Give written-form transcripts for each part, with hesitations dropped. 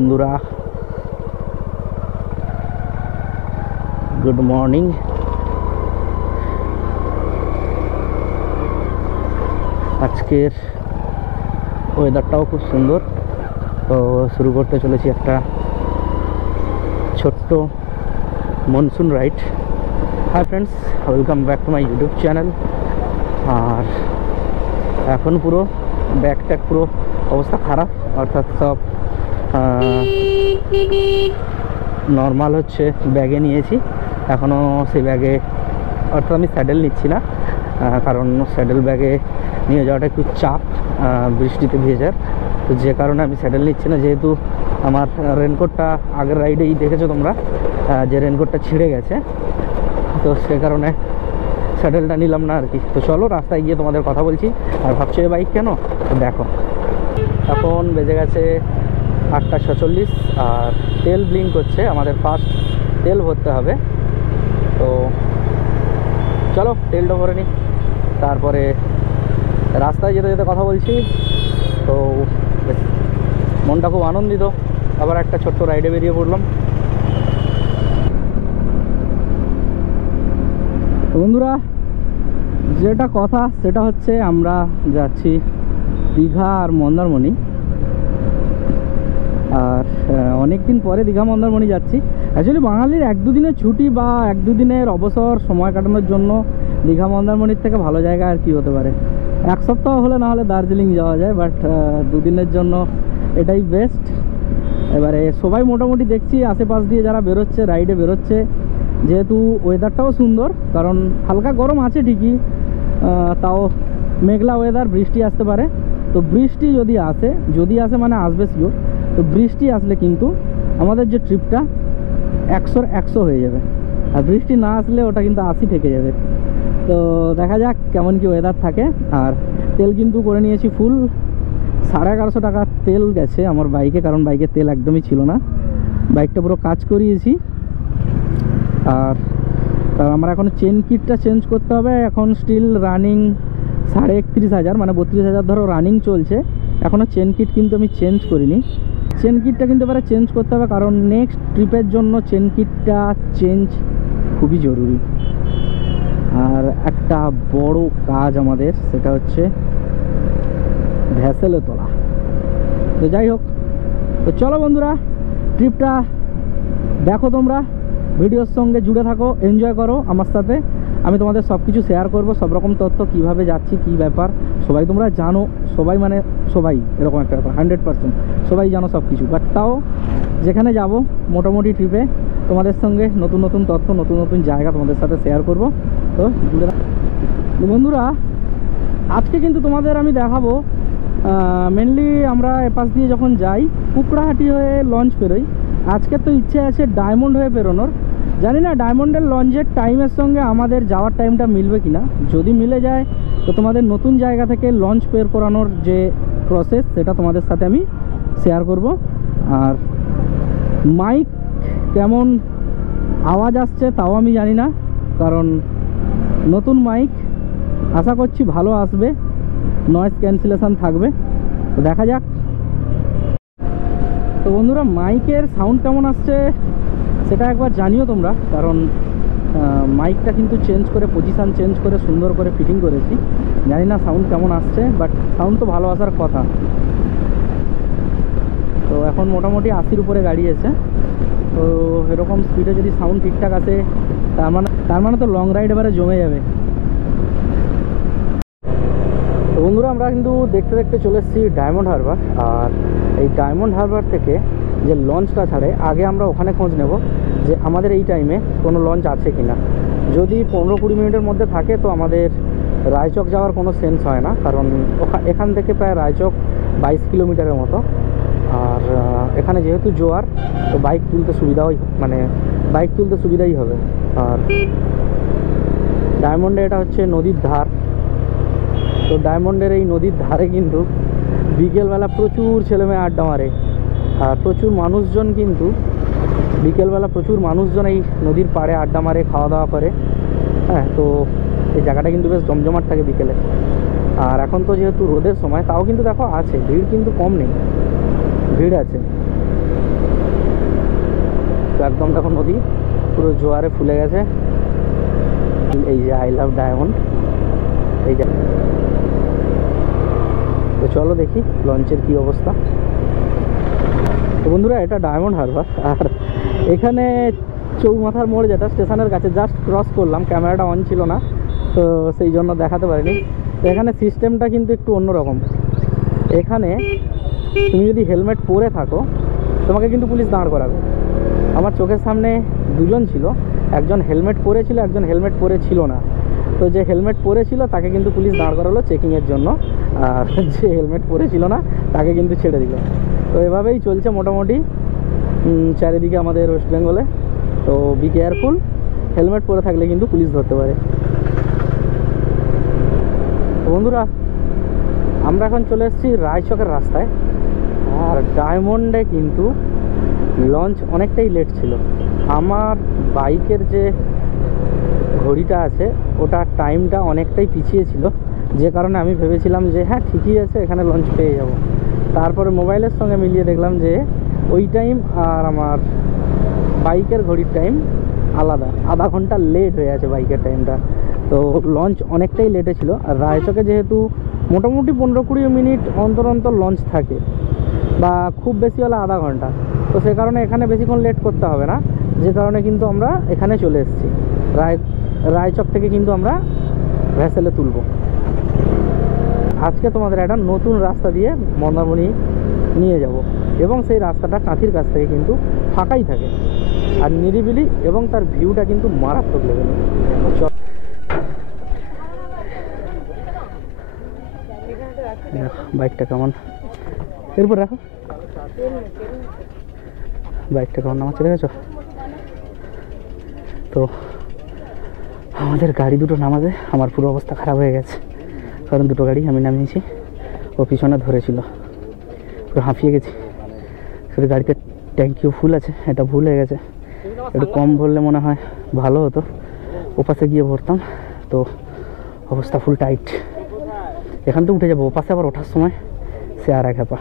বন্ধুরা, good morning. আজকের ওয়েদারটাও খুব সুন্দর। তো শুরু করতে চলেছি একটা ছোট্ট monsoon ride. Hi friends, welcome back to my YouTube channel. আর এখন পুরো ব্যাগ পুরো অবস্থা খারাপ, অর্থাৎ সব নর্মাল হচ্ছে ব্যাগে নিয়েছি। এখনও সেই ব্যাগে, অর্থাৎ আমি স্যাডেল নিচ্ছি না, কারণ স্যাডেল ব্যাগে নিয়ে যাওয়াটা একটু চাপ বৃষ্টিতে ভেজার। তো যে কারণে আমি স্যাডেল নিচ্ছি না, যেহেতু আমার রেনকোটটা আগের রাইডেই দেখেছো তোমরা যে রেনকোটটা ছিঁড়ে গেছে, তো সে কারণে স্যাডেলটা নিলাম না আর কি। তো চলো রাস্তায় গিয়ে তোমাদের কথা বলছি। আর ভাবছো এই বাইক কেন, তো দেখো এখন বেজে গেছে 8:46 আর তেল ব্লিঙ্ক করছে। আমাদের ফার্স্ট তেল ভরতে হবে, তো চলো তেলটা ভরে নিই, তারপরে রাস্তায় যেতে যেতে কথা বলছি। তো মনটা খুব আনন্দিত, আবার একটা ছোট্ট রাইডে বেরিয়ে পড়লাম। বন্ধুরা, যেটা কথা সেটা হচ্ছে আমরা যাচ্ছি দীঘা আর মন্দারমণি। আর অনেক দিন পরে দীঘা মন্দারমণি যাচ্ছি। অ্যাকচুয়ালি বাঙালির 1-2 দিনের ছুটি বা 1-2 দিনের অবসর সময় কাটানোর জন্য দীঘা মন্দারমণির থেকে ভালো জায়গা আর কি হতে পারে। 1 সপ্তাহ হলে না হলে দার্জিলিং যাওয়া যায়, বাট 2 দিনের জন্য এটাই বেস্ট। এবারে সবাই মোটামুটি দেখছি আশেপাশ দিয়ে যারা বেরোচ্ছে, রাইডে বেরোচ্ছে, যেহেতু ওয়েদারটাও সুন্দর, কারণ হালকা গরম আছে ঠিকই, তাও মেঘলা ওয়েদার, বৃষ্টি আসতে পারে। তো বৃষ্টি যদি আসে মানে আসবে শিওর। তো বৃষ্টি আসলে কিন্তু আমাদের যে ট্রিপটা 100-র 100 হয়ে যাবে, আর বৃষ্টি না আসলে ওটা কিন্তু 80 থেকে যাবে। তো দেখা যাক কেমন কি ওয়েদার থাকে। আর তেল কিন্তু করে নিয়েছি ফুল, 1150 টাকার তেল গেছে আমার বাইকে, কারণ বাইকে তেল একদমই ছিল না। বাইকটা পুরো কাজ করিয়েছি। আর আমার এখন চেন কিটটা চেঞ্জ করতে হবে। এখন স্টিল রানিং 31,500, মানে 32,000 ধরো রানিং চলছে। এখনও চেন কিট কিন্তু আমি চেঞ্জ করিনি। চেন কিটটা কিন্তু এবারে চেঞ্জ করতে হবে, কারণ নেক্সট ট্রিপের জন্য চেন কিটটা চেঞ্জ খুবই জরুরি। আর একটা বড় কাজ আমাদের, সেটা হচ্ছে ভ্যাসেলে তোলা। তো যাই হোক, তো চলো বন্ধুরা, ট্রিপটা দেখো, তোমরা ভিডিওর সঙ্গে জুড়ে থাকো, এনজয় করো আমার সাথে। আমি তোমাদের সব কিছু শেয়ার করবো, সব রকম তথ্য, কীভাবে যাচ্ছি, কী ব্যাপার সবাই তোমরা জানো। সবাই এরকম একটা ব্যাপার, 100% সবাই জানো সব কিছু, বাট তাও যেখানে যাব মোটামুটি ট্রিপে তোমাদের সঙ্গে নতুন নতুন তথ্য, নতুন নতুন জায়গা তোমাদের সাথে শেয়ার করব। তো জুড়ে বন্ধুরা, আজকে কিন্তু তোমাদের আমি দেখাবো, মেনলি আমরা এপাশ দিয়ে যখন যাই কুকড়াহাটি হয়ে লঞ্চ বেরোই। আজকে তো ইচ্ছে আছে ডায়মন্ড হয়ে বেরোনোর। জানি না ডায়মন্ডের লঞ্চের টাইমের সঙ্গে আমাদের যাওয়ার টাইমটা মিলবে কিনা। যদি মিলে যায় তো তোমাদের নতুন জায়গা থেকে লঞ্চ বের করানোর যে প্রসেস, সেটা তোমাদের সাথে আমি শেয়ার করব। আর মাইক কেমন আওয়াজ আসছে তাও আমি জানি না, কারণ নতুন মাইক, আশা করছি ভালো আসবে, নয়েজ ক্যান্সেলেশন থাকবে। তো দেখা যাক। তো বন্ধুরা, মাইকের সাউন্ড কেমন আসছে সেটা একবার জানিও তোমরা, কারণ মাইকটা কিন্তু চেঞ্জ করে, পজিশান চেঞ্জ করে সুন্দর করে ফিটিং করেছি। জানি না সাউন্ড কেমন আসছে, বাট সাউন্ড তো ভালো আসার কথা। তো এখন মোটামুটি 80-র উপরে গাড়ি আছে। তো এরকম স্পিডে যদি সাউন্ড ঠিকঠাক আসে, তার মানে তো লং রাইড এবারে জমে যাবে। তো বন্ধুরা, আমরা কিন্তু দেখতে দেখতে চলে এসেছি ডায়মন্ড হারবার। আর এই ডায়মন্ড হারবার থেকে যে লঞ্চটা ছাড়ে, আগে আমরা ওখানে খোঁজ নেব যে আমাদের এই টাইমে কোনো লঞ্চ আছে কি না। যদি 15-20 মিনিটের মধ্যে থাকে তো আমাদের রায়চক যাওয়ার কোনো সেন্স হয় না, কারণ এখান থেকে প্রায় রায়চক 22 কিলোমিটারের মতো। আর এখানে যেহেতু জোয়ার, তো বাইক তুলতে সুবিধাই হবে। আর ডায়মন্ডে এটা হচ্ছে নদীর ধার। তো ডায়মন্ডের এই নদীর ধারে কিন্তু বিকেলবেলা প্রচুর ছেলেমেয়ে আড্ডা মারে, আর প্রচুর মানুষজন কিন্তু বিকেলবেলা এই নদীর পাড়ে আড্ডা মারে, খাওয়া দাওয়া করে। হ্যাঁ, তো এই জায়গাটা কিন্তু বেশ জমজমাট থাকে বিকেলে। আর এখন তো যেহেতু রোদের সময়, তাও কিন্তু দেখো আছে ভিড়, কিন্তু কম নেই, ভিড় আছে। একদম দেখো নদী পুরো জোয়ারে ফুলে গেছে। এই যে আই লাভ ডায়মন্ড, এই যে। তো চলো দেখি লঞ্চের কি অবস্থা। তো বন্ধুরা এটা ডায়মন্ড হারবার, আর এখানে চৌমাথার মোড় যেটা স্টেশনের কাছে জাস্ট ক্রস করলাম, ক্যামেরাটা অন ছিল না তো সেই জন্য দেখাতে পারিনি। তো এখানে সিস্টেমটা কিন্তু একটু অন্যরকম। এখানে তুমি যদি হেলমেট পরে থাকো তোমাকে কিন্তু পুলিশ দাঁড় করাবে। আমার চোখের সামনে দুজন ছিল, একজন হেলমেট পরেছিল, একজন হেলমেট পরে ছিল না। তো যে হেলমেট পরেছিল তাকে কিন্তু পুলিশ দাঁড় করালো চেকিংয়ের জন্য, আর যে হেলমেট পরেছিল না তাকে কিন্তু ছেড়ে দিল। তো এভাবেই চলছে মোটামুটি চারিদিকে আমাদের ওয়েস্ট বেঙ্গলে। তো বি কেয়ারফুল, হেলমেট পরে থাকলে কিন্তু পুলিশ ধরতে পারে। তো বন্ধুরা আমরা এখন চলে এসেছি রায়চকের রাস্তায়, আর ডায়মন্ডে কিন্তু লঞ্চ অনেকটাই লেট ছিল। আমার বাইকের যে ঘড়িটা আছে ওটা টাইমটা অনেকটাই পিছিয়ে ছিল, যে কারণে আমি ভেবেছিলাম যে হ্যাঁ ঠিকই আছে এখানে লঞ্চ পেয়ে যাব। তারপরে মোবাইলের সঙ্গে মিলিয়ে দেখলাম যে ওই টাইম আর আমার বাইকের ঘড়ির টাইম আলাদা, আধা ঘন্টা লেট হয়ে আছে বাইকের টাইমটা। তো লঞ্চ অনেকটাই লেটে ছিল। আর রায়চকে যেহেতু মোটামুটি 15-20 মিনিট অন্তর অন্তর লঞ্চ থাকে, বা খুব বেশি হলে আধা ঘন্টা, তো সে কারণে এখানে বেশিক্ষণ লেট করতে হবে না, যে কারণে কিন্তু আমরা এখানে চলে এসেছি। রায়চক থেকে কিন্তু আমরা ভ্যাসেলে তুলব। আজকে তোমাদের একটা নতুন রাস্তা দিয়ে মন্দারমণি নিয়ে যাব, এবং সেই রাস্তাটা কাঁথির কাছ থেকে কিন্তু ফাঁকাই থাকে আর নিরিবিলি, এবং তার ভিউটা কিন্তু মারাত্মক লেভেলে। বাইকটা কেমন, এরপর রাখো বাইকটা কেমন নামাচ্ছে দেখেছ। তো আমাদের গাড়ি দুটো নামাতে আমার পুরো অবস্থা খারাপ হয়ে গেছে, কারণ দুটো গাড়ি আমি নামিয়েছি, ও পিছনে ধরেছিল, পুরো হাঁপিয়ে গেছি। শুধু গাড়িতে ট্যাঙ্কিও ফুল আছে, এটা ভুল হয়ে গেছে, একটু কম ভরলে মনে হয় ভালো হতো, ওপাশে গিয়ে ভরতাম। তো অবস্থা ফুল টাইট, এখান থেকে উঠে যাবো, ওপাশে আবার ওঠার সময় সে আর এক হ্যাপা।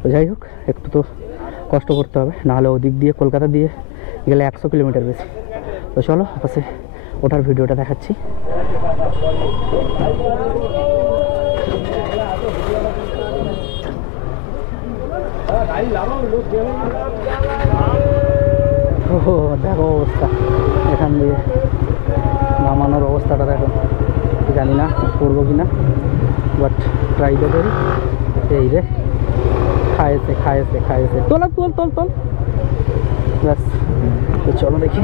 তো যাই হোক একটু তো কষ্ট করতে হবে, নাহলে ওদিক দিয়ে কলকাতা দিয়ে গেলে 100 কিলোমিটার বেশি। তো চলো ওপাশে ওঠার ভিডিওটা দেখাচ্ছি। ও দেখো অবস্থা, এখান দিয়ে নামানোর অবস্থাটা দেখো, জানি না করবো কি না, বাট ট্রাই তো করি। এই রে খায়েছে খায়েছে খায়েছে, তোলা তোল তোল তোল ব্যাস। তো চলো দেখি।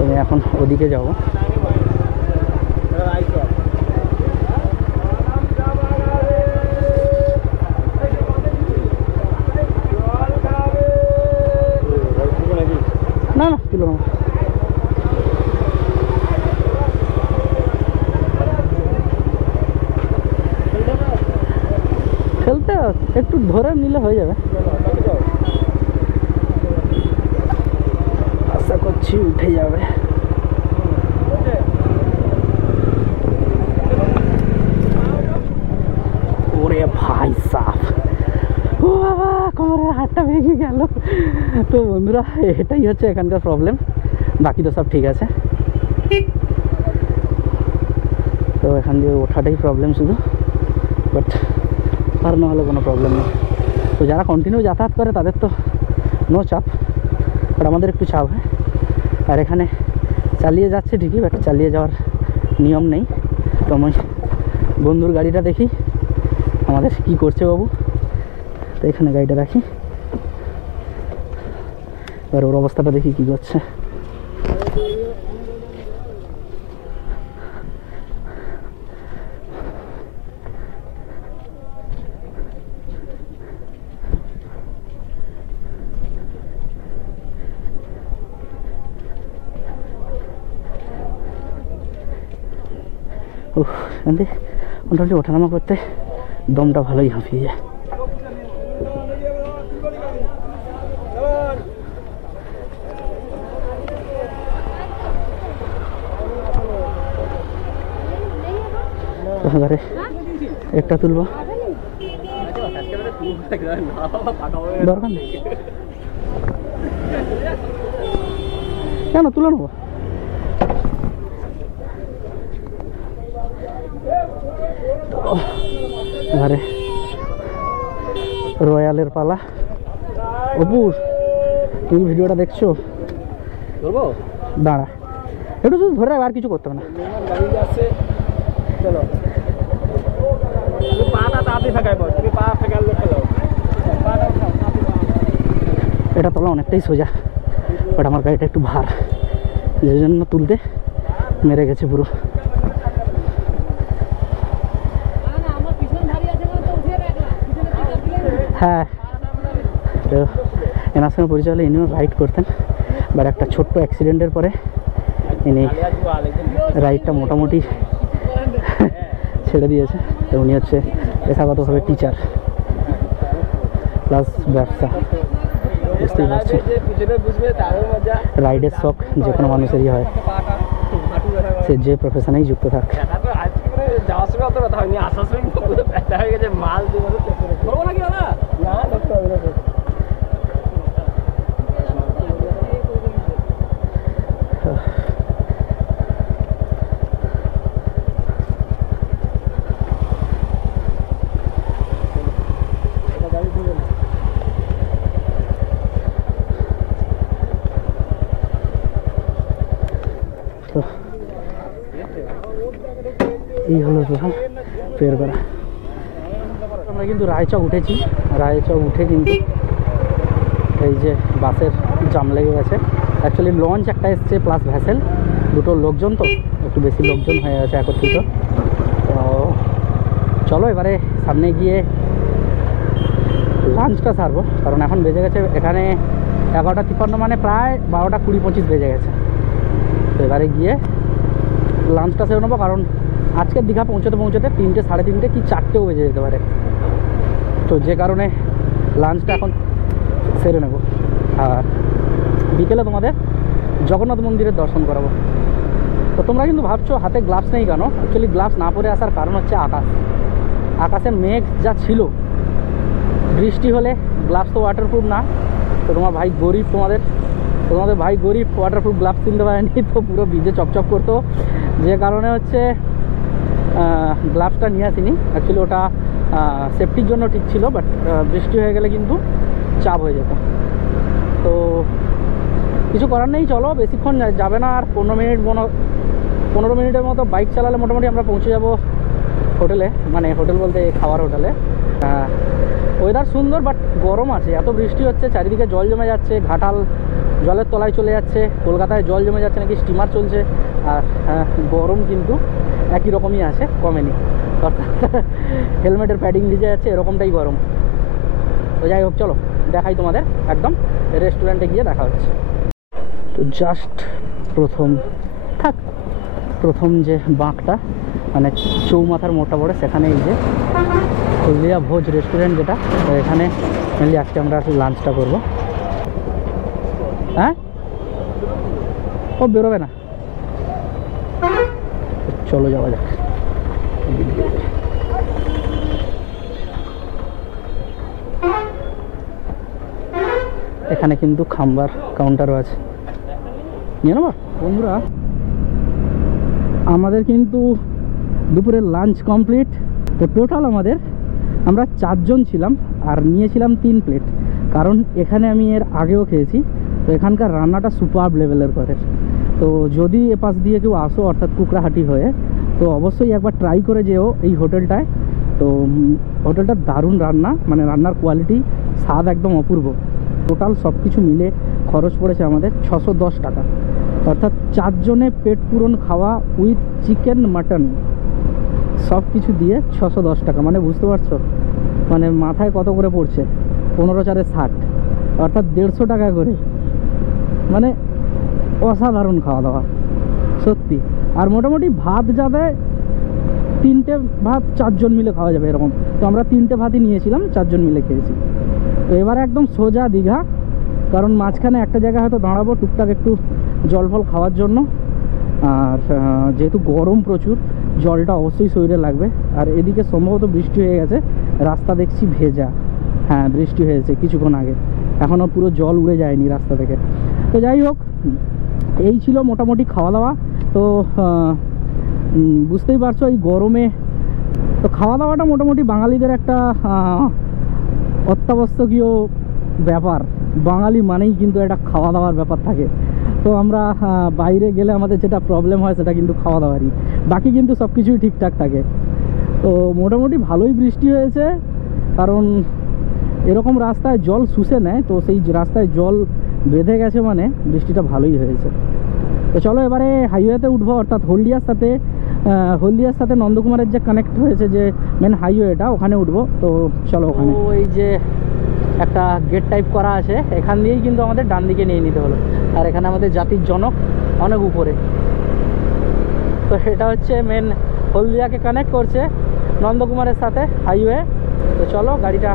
আমি এখন ওদিকে যাবো। না না তুলো না, খেলতে একটু ধরে নিলে হয়ে যাবে, আশা করছি উঠে যাবে। ওরে ভাই সাহ, ও বাবা কোমরের হাতটা ভেঙে গেল। তো বন্ধুরা এটাই হচ্ছে এখানকার প্রবলেম, বাকি তো সব ঠিক আছে। তো এখান দিয়ে ওঠাটাই প্রবলেম শুধু, বাট আর না হলে কোনো প্রবলেম নেই। তো যারা কন্টিনিউ যাতায়াত করে তাদের তো নো চাপ, বাট আমাদের একটু চাপ হয়। আর এখানে চালিয়ে যাচ্ছে ঠিকই, বাট চালিয়ে যাওয়ার নিয়ম নেই। তো আমি বন্ধুর গাড়িটা দেখি আমাদের কি করছে বাবু। তো এখানে গাড়িটা রাখি, এবার ওর অবস্থাটা দেখি কি করছে। এখান থেকে মোটামুটি ওঠানামা করতে দমটা ভালোই হাঁপিয়ে যায়। এবারে একটা তুলবো, দরকার নেই, কেন তুলে নেবো? আরে রয়্যালের পালা। অপু, তুমি ভিডিওটা দেখছো? দাঁড়া একটু শুধু ধরে আর কিছু করতে হবে না। এটা তোলা অনেকটাই সোজা, বাট আমার গাড়িটা একটু ভার, যে জন্য তুলতে মেরে গেছে পুরো। হ্যাঁ, তো এনার সঙ্গে পরিচয় হলে ইনিও রাইড করতেন, বাট একটা ছোট্ট অ্যাক্সিডেন্টের পরে ইনি রাইডটা মোটামুটি ছেড়ে দিয়েছে। তো উনি হচ্ছে পেশাগতভাবে টিচার প্লাস ব্যবসা, বুঝতেই পারছি। রাইডের শখ যে কোনো মানুষেরই হয়, সে যে প্রফেশনেই যুক্ত থাক। যাওয়ার সময় অত কথা হয়নি, আসার সময় ব্যথা হয়ে গেছে, মাল দিয়ে নাকি দাদা না ধরতে হবে না। তো এই হলো ফের করা। আমরা কিন্তু রায়চক উঠেছি, রায়চক উঠে কিন্তু এই যে বাসের জাম লেগে গেছে। অ্যাকচুয়ালি লঞ্চ একটা এসছে প্লাস ভ্যাসেল, দুটো লোকজন তো একটু বেশি লোকজন হয়ে গেছে একত্রিত। তো চলো এবারে সামনে গিয়ে লাঞ্চটা সারবো, কারণ এখন বেজে গেছে এখানে 11:53, মানে প্রায় 12:20-25 বেজে গেছে। তো এবারে গিয়ে লাঞ্চটা সেরে নেবো, কারণ আজকের দীঘা পৌঁছতে 3টে, 3:30 কি 4টেও বেজে যেতে পারে। তো যে কারণে লাঞ্চটা এখন সেরে নেব, আর বিকেলে তোমাদের জগন্নাথ মন্দিরের দর্শন করাবো। তো তোমরা কিন্তু ভাবছো হাতে গ্লাভস নেই কেন? অ্যাকচুয়ালি গ্লাভস না পরে আসার কারণ হচ্ছে আকাশের মেঘ যা ছিল, বৃষ্টি হলে গ্লাভস তো ওয়াটারপ্রুফ না। তো তোমার ভাই গরিব, তোমাদের ভাই গরিব, ওয়াটারপ্রুফ গ্লাভস কিনতে পারেনি, তো পুরো ভিজে চকচক করতো, যে কারণে হচ্ছে গ্লাভসটা নিয়ে আসিনি। অ্যাকচুয়ালি ওটা সেফটির জন্য ঠিক ছিল, বাট বৃষ্টি হয়ে গেলে কিন্তু চাপ হয়ে যেত। তো কিছু করার নেই, চলো বেশিক্ষণ যাবে না, আর 15 মিনিটের মতো বাইক চালালে মোটামুটি আমরা পৌঁছে যাব হোটেলে, মানে হোটেল বলতে খাওয়ার হোটেলে। ওয়েদার সুন্দর, বাট গরম আছে, এত বৃষ্টি হচ্ছে, চারিদিকে জল জমে যাচ্ছে, ঘাটাল জলের তলায় চলে যাচ্ছে, কলকাতায় জল জমে যাচ্ছে, নাকি স্টিমার চলছে। আর গরম কিন্তু একই রকমই আছে, কমেনি, অর্থাৎ হেলমেটের প্যাডিং ভিজে যাচ্ছে, এরকমটাই গরম। তো যাই হোক, চলো দেখাই তোমাদের, একদম রেস্টুরেন্টে গিয়ে দেখা হচ্ছে। তো জাস্ট প্রথম যে বাঁকটা, মানে চৌমাথার মোড়টা পড়ে, সেখানে এই যে হলদিয়া ভোজ রেস্টুরেন্ট, যেটা, তো এখানে মেনলি আজকে আমরা লাঞ্চটা করব। হ্যাঁ, ও বেরোবে না, চলো যাওয়া যাক। এখানে কিন্তু খাম্বার কাউন্টারও আছে, নিয়ে নেবো। বন্ধুরা, আমাদের কিন্তু দুপুরের লাঞ্চ কমপ্লিট। তো টোটাল আমরা 4 জন ছিলাম, আর নিয়েছিলাম 3 প্লেট, কারণ এখানে আমি এর আগেও খেয়েছি। তো এখানকার রান্নাটা সুপার লেভেলের করে। তো যদি এ পাশ দিয়ে কেউ আসো, অর্থাৎ কুকড়াহাটি হয়ে, তো অবশ্যই একবার ট্রাই করে যেও এই হোটেলটায়। তো হোটেলটা দারুণ রান্না, মানে রান্নার কোয়ালিটি, স্বাদ একদম অপূর্ব। টোটাল সব কিছু মিলে খরচ পড়েছে আমাদের 610 টাকা, অর্থাৎ 4 জনে পেট পূরণ খাওয়া উইথ চিকেন মাটন সব কিছু দিয়ে 610 টাকা। মানে বুঝতে পারছো, মানে মাথায় কত করে পড়ছে? 15×4=60, অর্থাৎ 150 টাকা করে। মানে অসাধারণ খাওয়া দাওয়া সত্যি। আর মোটামুটি ভাত যাবে 3টে ভাত 4 জন মিলে খাওয়া যাবে এরকম। তো আমরা 3টে ভাতই নিয়েছিলাম, 4 জন মিলে খেয়েছি। তো এবারে একদম সোজা দীঘা, কারণ মাঝখানে একটা জায়গায় হয়তো দাঁড়াবো টুকটাক একটু জল ফল খাওয়ার জন্য। আর যেহেতু গরম প্রচুর, জলটা অবশ্যই শরীরে লাগবে। আর এদিকে সম্ভবত বৃষ্টি হয়ে গেছে, রাস্তা দেখছি ভেজা, হ্যাঁ বৃষ্টি হয়েছে কিছুক্ষণ আগে, এখনও পুরো জল উড়ে যায়নি রাস্তা থেকে। তো যাই হোক, এই ছিল মোটামুটি খাওয়া দাওয়া। তো বুঝতেই পারছো এই গরমে তো খাওয়া দাওয়াটা মোটামুটি বাঙালিদের একটা অত্যাবশ্যকীয় ব্যাপার। বাঙালি মানেই কিন্তু একটা খাওয়া দাওয়ার ব্যাপার থাকে। তো আমরা বাইরে গেলে আমাদের যেটা প্রবলেম হয় সেটা কিন্তু খাওয়া দাওয়ারই, বাকি কিন্তু সব কিছুই ঠিকঠাক থাকে। তো মোটামুটি ভালোই বৃষ্টি হয়েছে, কারণ এরকম রাস্তায় জল শুষে নেয়, তো সেই রাস্তায় জল বেঁধে গেছে মানে বৃষ্টিটা ভালোই হয়েছে। তো চলো এবারে হাইওয়েতে উঠবো, অর্থাৎ হলদিয়ার সাথে নন্দকুমারের যে কানেক্ট হয়েছে যে মেন হাইওয়েটা, ওখানে উঠবো। তো চলো ওখানে এই যে একটা গেট টাইপ করা আছে, এখান দিয়েই কিন্তু আমাদের ডান দিকে নিয়ে নিতে হলো। আর এখানে আমাদের জাতির জনক অনেক উপরে। তো এটা হচ্ছে মেন হলদিয়াকে কানেক্ট করছে নন্দকুমারের সাথে হাইওয়ে। তো চলো গাড়িটা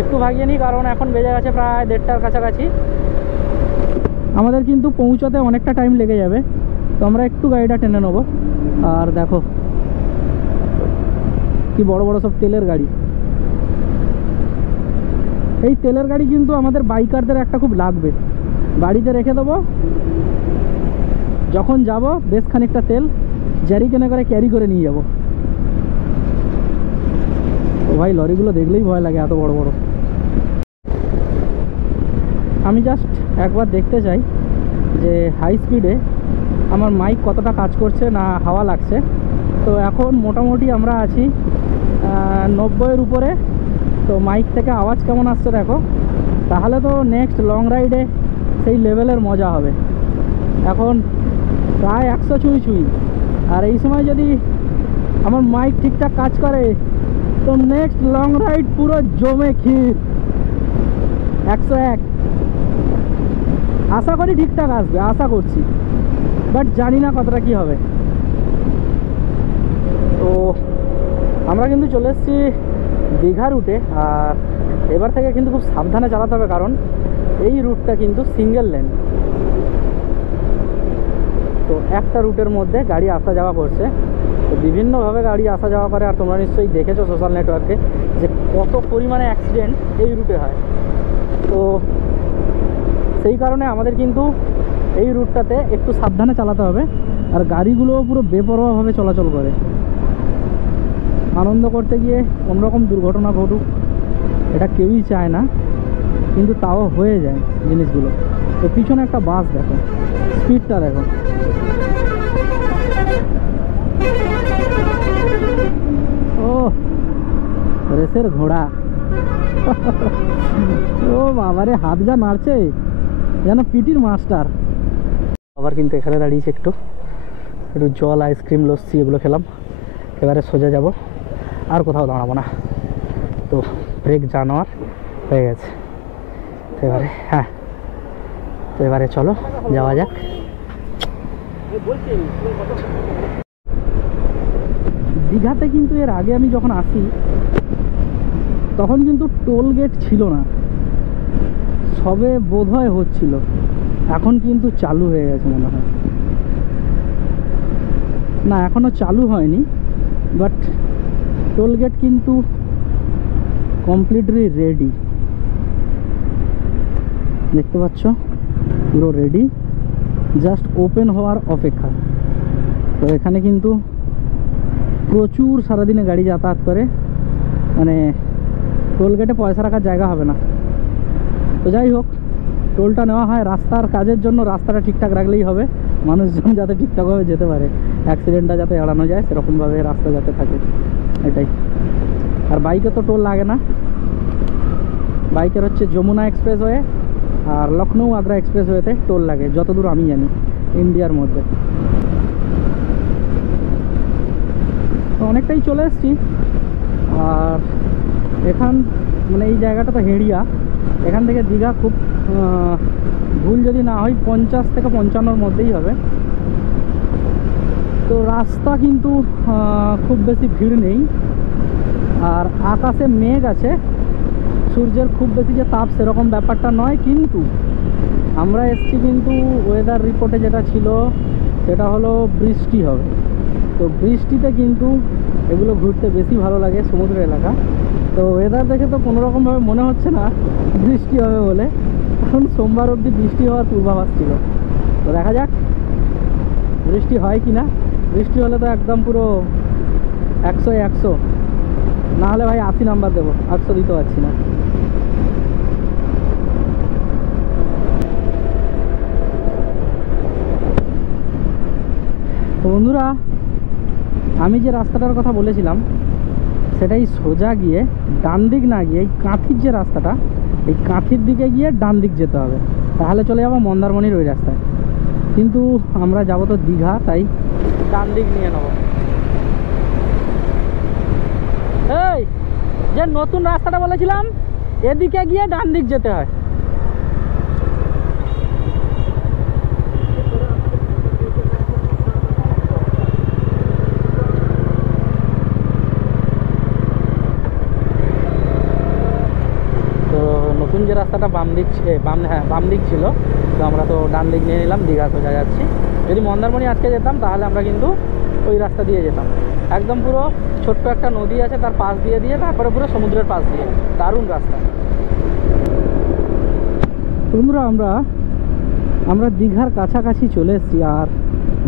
একটু ভাগিয়ে নিই, কারণ এখন বেজে গেছে প্রায় 1:30টার কাছাকাছি। আমাদের কিন্তু পৌঁছতে অনেকটা টাইম লেগে যাবে, তো আমরা একটু গাড়িটা টেনে নেবো। আর দেখো কি বড় বড় সব তেলের গাড়ি। এই তেলের গাড়ি কিন্তু আমাদের বাইকারদের একটা খুব লাগবে, বাড়িতে রেখে দেবো, যখন যাব বেশ খানিকটা তেল জারিকেনে করে ক্যারি করে নিয়ে যাব। তো ভাই লরিগুলো দেখলেই ভয় লাগে, এত বড় বড়। আমি জাস্ট একবার দেখতে চাই যে হাই স্পিডে আমার মাইক কতটা কাজ করছে না হাওয়া লাগছে। তো এখন মোটামুটি আমরা আছি 90-এর উপরে। তো মাইক থেকে আওয়াজ কেমন আসছে দেখো, তাহলে তো নেক্সট লং রাইডে সেই লেভেলের মজা হবে। এখন প্রায় 100 ছুঁই, আর এই সময় যদি আমার মাইক ঠিকঠাক কাজ করে তো নেক্সট লং রাইড পুরো জমে ক্ষীর। 101 আশা করি ঠিকঠাক আসবে, আশা করছি, বাট জানি না কতটা কি হবে। তো আমরা কিন্তু চলে এসেছি দীঘা রুটে, আর এবার থেকে কিন্তু খুব সাবধানে চালাতে হবে, কারণ এই রুটটা কিন্তু সিঙ্গেল লেন। তো একটা রুটের মধ্যে গাড়ি আসা যাওয়া করছে, তো বিভিন্নভাবে গাড়ি আসা যাওয়া করে। আর তোমরা নিশ্চয়ই দেখেছো সোশ্যাল নেটওয়ার্কে যে কত পরিমাণে অ্যাক্সিডেন্ট এই রুটে হয়। তো সেই কারণে আমাদের কিন্তু এই রুটটাতে একটু সাবধানে চালাতে হবে। আর গাড়িগুলোও পুরো বেপরোয়াভাবে চলাচল করে, আনন্দ করতে গিয়ে কোনোরকম দুর্ঘটনা ঘটুক এটা কেউই চায় না, কিন্তু তাও হয়ে যায় জিনিসগুলো। তো পিছনে একটা বাস দেখো, স্পিডটা দেখো। ও রেসের ঘোড়া, ও বাবারে হাত যা নাড়ছে যেন পিটির মাস্টার। আবার কিন্তু এখানে দাঁড়িয়েছে, একটু জল, আইসক্রিম, লস্যি এগুলো খেলাম। এবারে সোজা যাব, আর কোথাও দাঁড়াবো না। তো ব্রেক জানোয়ার হয়ে গেছে। তো এবারে তো এবারে চলো যাওয়া যাক। দীঘাতে কিন্তু এর আগে আমি যখন আসি তখন কিন্তু টোল গেট ছিল না, সবে বোধহয় হচ্ছিল, এখন কিন্তু চালু হয়ে গেছে মনে হয়। না এখনো চালু হয়নি, বাট টোল গেট কিন্তু কমপ্লিটলি রেডি, দেখতে পাচ্ছ পুরো রেডি, জাস্ট ওপেন হওয়ার অপেক্ষা। তো এখানে কিন্তু প্রচুর সারাদিনে গাড়ি যাতায়াত করে, মানে টোল গেটে পয়সা রাখার জায়গা হবে না। তো যাই হোক, টোলটা নেওয়া হয় রাস্তার কাজের জন্য, রাস্তাটা ঠিকঠাক রাখলেই হবে, মানুষজন যাতে ঠিকঠাকভাবে যেতে পারে, অ্যাক্সিডেন্টটা যাতে এড়ানো যায় সেরকমভাবে রাস্তা যাতে থাকে, এটাই। আর বাইকে তো টোল লাগে না, বাইকের হচ্ছে যমুনা এক্সপ্রেসওয়ে আর লখনৌ আগ্রা এক্সপ্রেসওয়েতে টোল লাগে যতদূর আমি জানি ইন্ডিয়ার মধ্যে। তো অনেকটাই চলে এসেছি। আর এখান মানে এই জায়গাটা তো হেড়িয়া, এখান থেকে দীঘা খুব ভুল যদি না হয় 50 থেকে 55-র মধ্যেই হবে। তো রাস্তা কিন্তু খুব বেশি ভিড় নেই, আর আকাশে মেঘ আছে, সূর্যের খুব বেশি যে তাপ সেরকম ব্যাপারটা নয়। কিন্তু আমরা এসছি কিন্তু ওয়েদার রিপোর্টে যেটা ছিল সেটা হলো বৃষ্টি হবে। তো বৃষ্টিতে কিন্তু এগুলো ঘুরতে বেশি ভালো লাগে, সমুদ্র এলাকা। তো ওয়েদার দেখে তো কোনোরকমভাবে মনে হচ্ছে না বৃষ্টি হবে বলে, এখন সোমবার অবধি বৃষ্টি হওয়ার পূর্বাভাস ছিল। তো দেখা যাক বৃষ্টি হয় কি না। বৃষ্টি হলে তো একদম পুরো 100 না হলে ভাই 80 নাম্বার দেবো, 100 দিতে পারছি না। তো বন্ধুরা, আমি যে রাস্তাটার কথা বলেছিলাম সেটাই সোজা গিয়ে ডান দিক না গিয়ে এই কাঁথির যে রাস্তাটা, এই কাঁথির দিকে গিয়ে ডান দিক যেতে হবে, তাহলে চলে যাবো মন্দারমণির ওই রাস্তায়। কিন্তু আমরা যাবো তো দীঘা, তাই ডান দিক নিয়ে নেব। এই যে নতুন রাস্তাটা বলেছিলাম, এদিকে গিয়ে ডান দিক যেতে হয়। নতুন যে রাস্তাটা বাম দিক ছিল, তো আমরা তো ডান দিক নিয়ে নিলাম, দীঘা সোজা যাচ্ছি। যদি মন্দারমণি আজকে যেতাম তাহলে আমরা কিন্তু ওই রাস্তা দিয়ে যেতাম, একদম পুরো ছোট্ট একটা নদী আছে তার পাশ দিয়ে তারপরে পুরো সমুদ্রের পাশ দিয়ে, দারুণ রাস্তা। বন্ধুরা, আমরা দীঘার কাছাকাছি চলে এসেছি, আর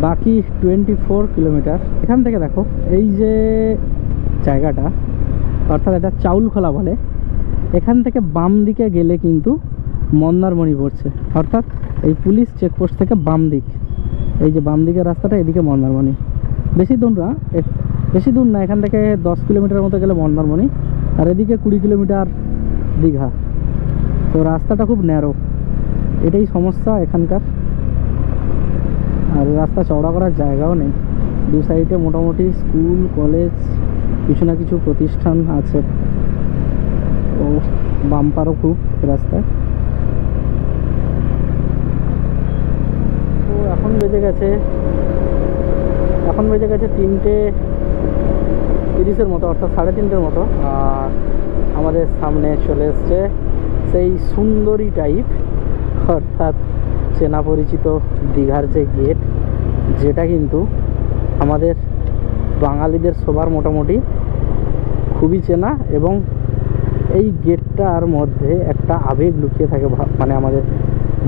বাকি 24 কিলোমিটার। এখান থেকে দেখো এই যে জায়গাটা, অর্থাৎ এটা চাউলখোলা বলে, এখান থেকে বাম দিকে গেলে কিন্তু মন্দারমণি পড়ছে, অর্থাৎ এই পুলিশ চেকপোস্ট থেকে বাম দিক, এই যে বাম দিকের রাস্তাটা, এদিকে মন্দারমণি। বেশি দূর না, এখান থেকে 10 কিলোমিটার মতো গেলে মন্দারমণি, আর এদিকে 20 কিলোমিটার দীঘা। তো রাস্তাটা খুব ন্যারো, এটাই সমস্যা এখানকার। আর রাস্তা চওড়া করার জায়গাও নেই, দু সাইডে মোটামুটি স্কুল কলেজ কিছু না কিছু প্রতিষ্ঠান আছে। ও বাম্পারও খুব রাস্তায়। তো এখন বেজে গেছে 3:30 মতো, অর্থাৎ 3:30 মতো। আর আমাদের সামনে চলে এসছে সেই সুন্দরী টাইপ, অর্থাৎ চেনা পরিচিত দীঘার যে গেট, যেটা কিন্তু আমাদের বাঙালিদের সবার মোটামুটি খুবই চেনা, এবং এই গেটটার মধ্যে একটা আবেগ লুকিয়ে থাকে, মানে আমাদের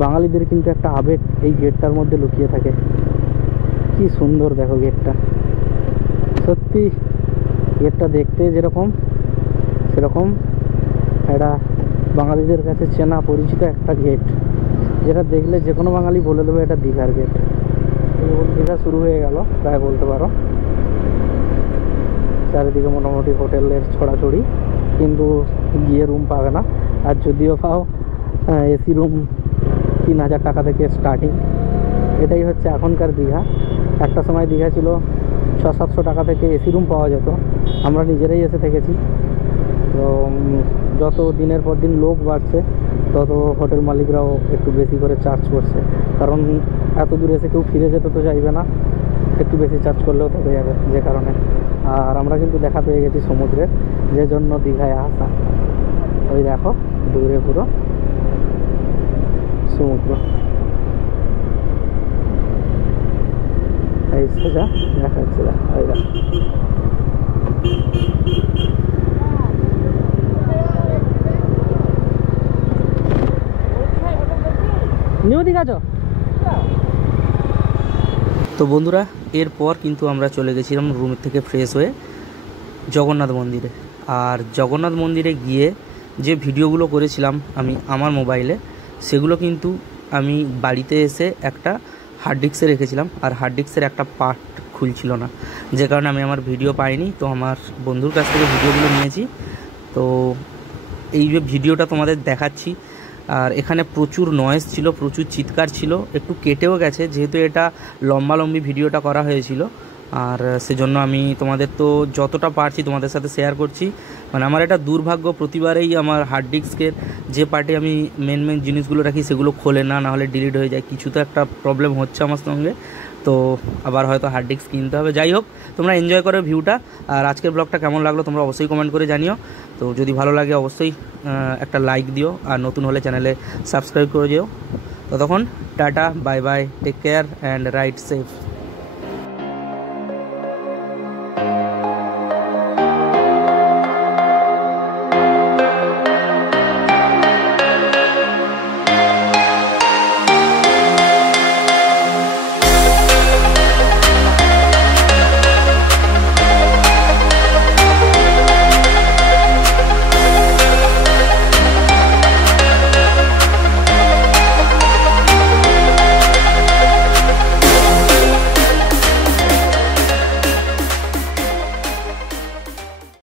বাঙালিদের কিন্তু একটা আবেগ এই গেটটার মধ্যে লুকিয়ে থাকে। কি সুন্দর দেখো গেটটা, সত্যি গেটটা দেখতে যেরকম সেরকম এটা বাঙালিদের কাছে চেনা পরিচিত একটা গেট, যেটা দেখলে যে কোনো বাঙালি বলে দেবে এটা দীঘার গেট। দীঘা শুরু হয়ে গেল প্রায় বলতে পারো, চারিদিকে মোটামুটি হোটেলের ছড়াছড়ি, কিন্তু গিয়ে রুম পাবে না, আর যদিও পাও এসি রুম 3000 টাকা থেকে স্টার্টিং। এটাই হচ্ছে এখনকার দীঘা। একটা সময় দীঘা ছিল 600-700 টাকা থেকে এসি রুম পাওয়া যেত, আমরা নিজেরাই এসে থেকেছি। তো যত দিনের পর দিন লোক বাড়ছে, তত হোটেল মালিকরাও একটু বেশি করে চার্জ করছে, কারণ এত দূর এসে কেউ ফিরে যেতে তো চাইবে না, একটু বেশি চার্জ করলেও থেকে যাবে, যে কারণে। আর আমরা কিন্তু দেখা পেয়ে গেছি সমুদ্রের, যে জন্য দীঘায় আসা। ওই দেখো দূরে পুরো সমুদ্র, এই সোজা দেখা যাচ্ছে, ওই দেখো। নিউ দীঘা চ। তো বন্ধুরা, এরপর কিন্তু আমরা চলে গেছিলাম রুম থেকে ফ্রেশ হয়ে জগন্নাথ মন্দিরে। আর জগন্নাথ মন্দিরে গিয়ে যে ভিডিওগুলো করেছিলাম আমি আমার মোবাইলে, সেগুলো কিন্তু আমি বাড়িতে এসে একটা হার্ড ডিস্কে রেখেছিলাম, আর হার্ড ডিস্কের একটা পার্ট খুলছিল না, যে কারণে আমি আমার ভিডিও পাইনি। তো আমার বন্ধুর কাছ থেকে ভিডিওগুলো নিয়েছি, তো এই যে ভিডিওটা তোমাদের দেখাচ্ছি। আর এখানে প্রচুর নয়েজ ছিল, প্রচুর চিৎকার ছিল, একটু কেটেও গেছে যেহেতু এটা লম্বালম্বি ভিডিওটা করা হয়েছিল। আর সেজন্য আমি তোমাদের তো যতটা পারছি তোমাদের সাথে শেয়ার করছি। মানে আমার এটা দুর্ভাগ্য, প্রতিবারেই আমার হার্ড ডিস্কের যে পার্টে আমি মেন জিনিসগুলো রাখি সেগুলো খোলে না, নাহলে ডিলিট হয়ে যায়। কিছু তো একটা প্রবলেম হচ্ছে আমার সঙ্গে, তো আবার হয়তো হার্ড ডিস্ক কিনতে হবে। যাই হোক, তোমরা এনজয় করো ভিউটা। আর আজকের ব্লগটা কেমন লাগলো তোমরা অবশ্যই কমেন্ট করে জানিও। তো যদি ভালো লাগে অবশ্যই একটা লাইক দিও, আর নতুন হলে চ্যানেলে সাবস্ক্রাইব করে যেও। ততক্ষণ tata, bye bye, take care and ride safe.